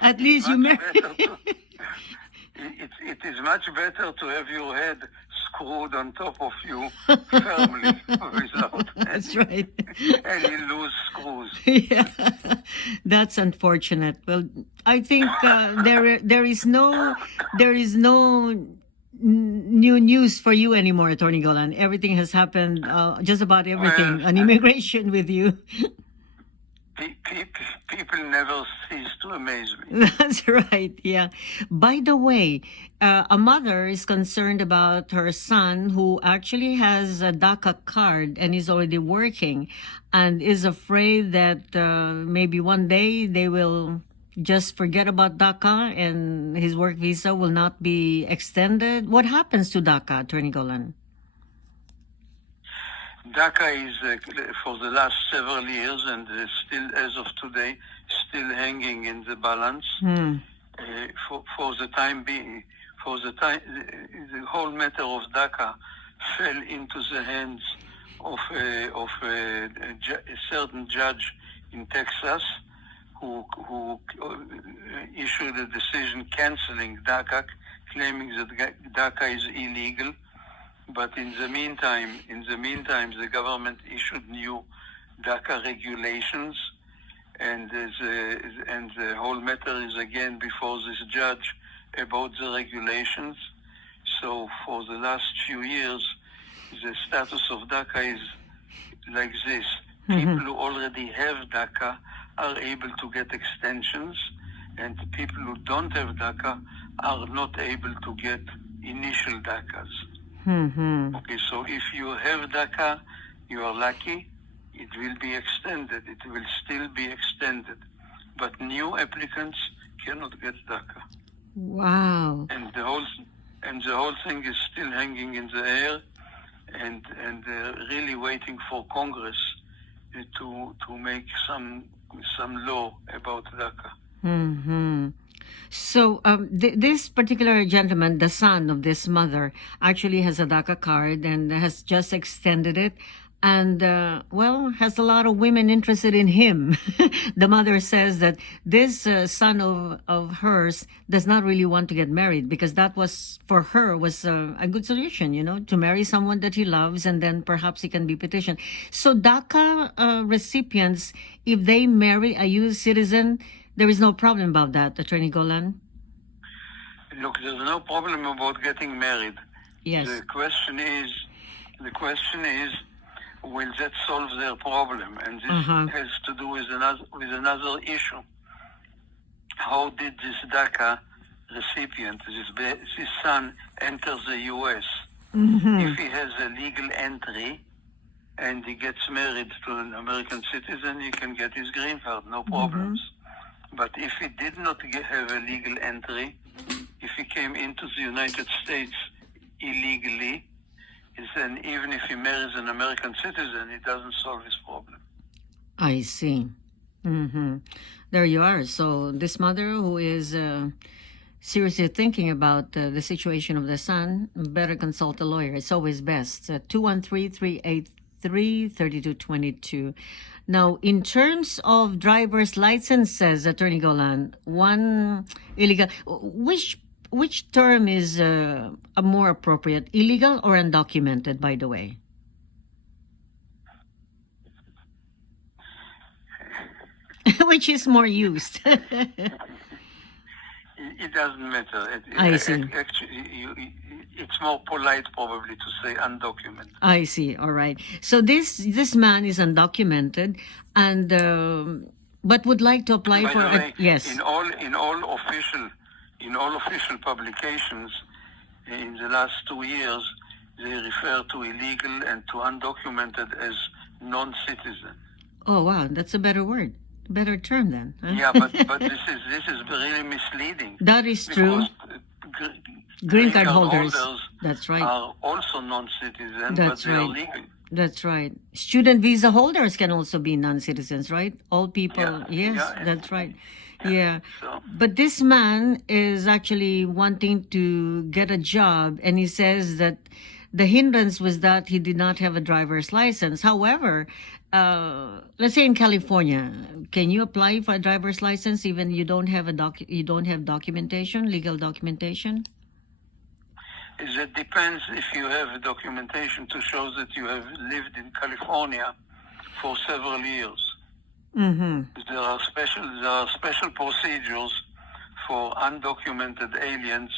At It's least you much married. better to, it is much better to have your head screwed on top of you firmly without That's right. any loose screws. Yeah, that's unfortunate. Well, I think there is no new news for you anymore, Attorney Golan. Everything has happened, just about Well, everything on immigration with you. people never cease to amaze me. That's right. Yeah. By the way, a mother is concerned about her son who actually has a DACA card and is already working and is afraid that maybe one day they will just forget about DACA and his work visa will not be extended. What happens to DACA, Attorney Golan? Daca is, for the last several years, and still, as of today, still hanging in the balance. For the time being, the whole matter of Daca fell into the hands of a certain judge in Texas who issued a decision canceling DACA, claiming that DACA is illegal. But in the meantime, the government issued new DACA regulations, and the whole matter is again before this judge about the regulations. So for the last few years, the status of DACA is like this. People who already have DACA are able to get extensions, and people who don't have DACA are not able to get initial DACAs. Okay, so if you have DACA, you are lucky. It will be extended. It will still be extended. But new applicants cannot get DACA. Wow. And the whole thing is still hanging in the air, and really waiting for Congress to make some law about DACA. So this particular gentleman, the son of this mother, actually has a DACA card and has just extended it. And, has a lot of women interested in him. The mother says that this son of hers does not really want to get married because that was, for her, was a good solution, to marry someone that he loves and then perhaps he can be petitioned. So DACA recipients, if they marry a U.S. citizen, there is no problem about that, Attorney Golan? Look, there's no problem about getting married. Yes. The question is, will that solve their problem? And this has to do with another issue. How did this DACA recipient, this son, enter the U.S.? If he has a legal entry and he gets married to an American citizen, he can get his green card, no problems. But if he did not have a legal entry, if he came into the United States illegally, then even if he marries an American citizen, it doesn't solve his problem. I see. There you are. So this mother who is seriously thinking about the situation of the son, better consult a lawyer. It's always best. 213-383-3222. Now, in terms of driver's licenses, Attorney Golan, one illegal, which term is a more appropriate, illegal or undocumented, by the way? Which is more used? It doesn't matter. I see. Actually, it's more polite probably to say undocumented. I see. All right. So this man is undocumented, and but would like to apply By for the way, yes. In all official publications in the last 2 years, they refer to illegal and to undocumented as non-citizen. Oh wow, that's a better word, better term then. Huh? Yeah, but this is really misleading. That is true. Green card holders. That's right. Are also non-citizens, That's but they are right. legal. That's right. Student visa holders can also be non-citizens, right? All people. Yeah, Yes, yeah, that's right. Yeah. So, But this man is actually wanting to get a job, and he says that the hindrance was that he did not have a driver's license. However, let's say in California, can you apply for a driver's license even you don't have you don't have documentation, legal documentation? It depends if you have documentation to show that you have lived in California for several years. Mm-hmm. There are special procedures for undocumented aliens